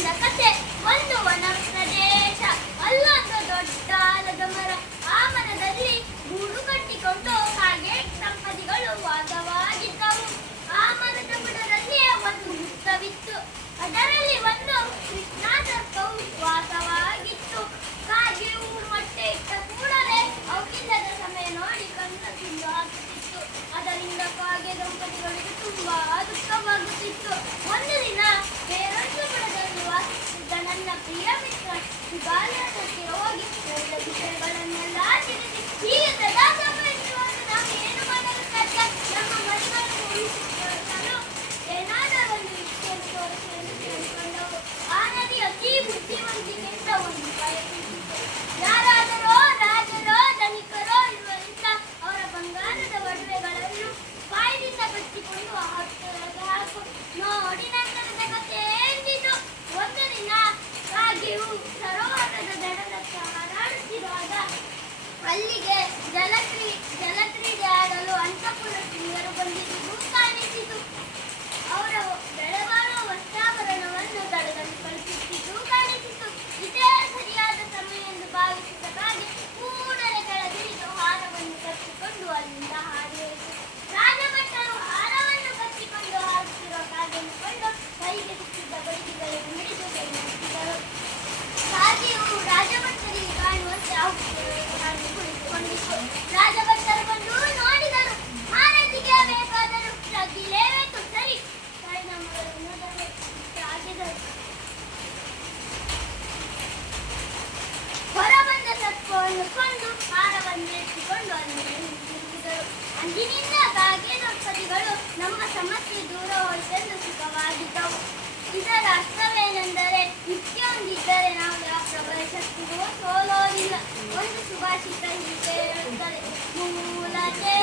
ಬಂದ ಕತೆ ಒಂದು ವನ ಪ್ರದೇಶ. ಅಲ್ಲೊಂದು ದೊಡ್ಡ ಆಲದ ಮರ. ಆ ಮರದಲ್ಲಿ ಗೂಡು ಕಟ್ಟಿಕೊಂಡು ಕಾಗೆ ದಂಪತಿಗಳು ವಾಸವಾಗಿದ್ದವು. ಆ ಮರದ ಬುಡದಲ್ಲಿ ಒಂದು ಹುತ್ತವಿತ್ತು. ಅದರಲ್ಲಿ ಒಂದು ಕೃಷ್ಣಾಸರ್ಪವು ವಾಸವಾಗಿತ್ತು. ಕಾಗೆಯು ಮೊಟ್ಟೆ ಇಟ್ಟ ಕೂಡಲೇ ಅವುಗಿಲ್ಲದ ಸಮಯ ನೋಡಿ ಕಣ್ಣು ತಿಂದು ಹಾಕುತ್ತಿತ್ತು. ಅದರಿಂದ ಕಾಗೆ ದಂಪತಿಗಳಿಗೆ ತುಂಬಾ ದುಃಖವಾಗುತ್ತಿತ್ತು. ಒಂದು ದಿನ ಬೇರೊಂದು ಬುಡದಲ್ಲಿ ವಾಸಿಸುತ್ತಿದ್ದ ನನ್ನ ಪ್ರಿಯ ಮಿತ್ರ ಶೃಗಾಲಯ ಹತ್ತಿರ ಹೋಗಿ ಎಲ್ಲ ವಿಷಯಗಳನ್ನೆಲ್ಲ ತಿಳಿಸಿ, ಹೀಗೆ ಸದಾ ಸಂಭವಿಸುವಾಗ ನಾವು ಏನು ಮಾಡಲು ಸಾಧ್ಯ? ನಮ್ಮ ಮರಿಗಳನ್ನು ಉಳಿಸಿಕೊಳ್ಳಲು ಏನಾದರೂ ಒಂದು ವಿಷಯವನ್ನು ತೋರಿಸಿ ಎಂದು ಕೇಳಿಕೊಂಡವು. ಆ ನದಿ ಅತಿ ಬುದ್ಧಿವಂತಿಕೆಯಿಂದ ಒಂದು ಉಪಾಯ ತಿಳಿಸಿತು. ಯಾರಾದರೋ ರಾಜರೋ ಧನಿಕರೋ ಇರುವರಿಂದ ಅವರ ಬಂಗಾರದ ಒಡವೆಗಳನ್ನು ಬಾಯಿದಿಂದ ಕಟ್ಟಿಕೊಂಡು ಹಾಕು. ನೋಡಿ ನಂತರದ ಕಥೆ ಎಂದಿತು. ಒಂದು ದಿನ ಕಾಗೆಯು ಸರೋವರದ ದಡದತ್ತ ಹಾರಾಡುತ್ತಿರುವಾಗ ಅಲ್ಲಿಗೆ ಜಲಕ್ರೀಡೆ ಆಡಲು ಅಂತಃಪುರ ಸ್ತ್ರೀಯರು ಬಂದಿರುವುದು ಕಾಣಿಸಿತು. ಅವರ ಬೆಳಗಾಡುವ ವಸ್ತ್ರಾಭರಣವನ್ನು ದಡದಲ್ಲಿ ಕಳಿಸುತ್ತಿದ್ದು ಕಾಣಿಸಿತು. ಇದೇ ಸರಿಯಾದ ಸಮಯ ಎಂದು ಭಾವಿಸಿದ ಕಾಗೆ ಕೂಡಲೇ ಕೆಳಗಿಳಿದು ಹಾರವನ್ನು ಕಟ್ಟಿಕೊಂಡು ಅಲ್ಲಿಂದ ಹಾರಿಹೋಯಿತು. ರಾಜಭಟ್ಟರು ಹಾರವನ್ನು ಕಟ್ಟಿಕೊಂಡು ಹಾರುತ್ತಿರುವ ಕಾಗೆಯನ್ನು ಕೊಂಡು ಕೈಗೆ ಸಿಕ್ಕಿದ್ದ ಬಡಿಗೆಗಳನ್ನು ಹಿಡಿದು ಕೈಗೊಳಿಸಿದರು. ಕಾಗೆಯು ರಾಜಭಟ್ಟರಿಗೆ ಕಾಣುವಂತೆ ಕುಳಿತುಕೊಂಡಿತು. ರಾಜಭಟ್ಟರು ಬಂದು ನೋಡಿದರು. ಆರತಿಗೆ ಬೇಕಾದರೂ ತಗ್ಗಿಲೇಬೇಕು. ಸರಿ, ಹೊರಬಂದ ಸರ್ಪವನ್ನು ಕೊಂಡು ಹಾರವನ್ನು ಎತ್ತಿಕೊಂಡು ಅಲ್ಲಿಂದ ಹಿಂತಿರುಗಿದರು. ಅಂದಿನಿಂದ ಕಾಗೆ ದಂಪತಿಗಳು ನಮ್ಮ ಸಮಸ್ಯೆ ದೂರ ಹೋಯಿತೆಂದು ಸುಖವಾಗಿದ್ದವು. ಇದರ ಅರ್ಥವೇನೆಂದರೆ ಯುಕ್ತಿ ಹೊಂದಿದ್ದರೆ ನಾವು ಯಾವ ಪ್ರವೇಶಕ್ಕೂ ಸೋಲೋದಿಲ್ಲ. ಒಂದು ಸುಭಾಷಿತ ಹೀಗೆ ಹೇಳುತ್ತದೆ, ಮೂಲತೆ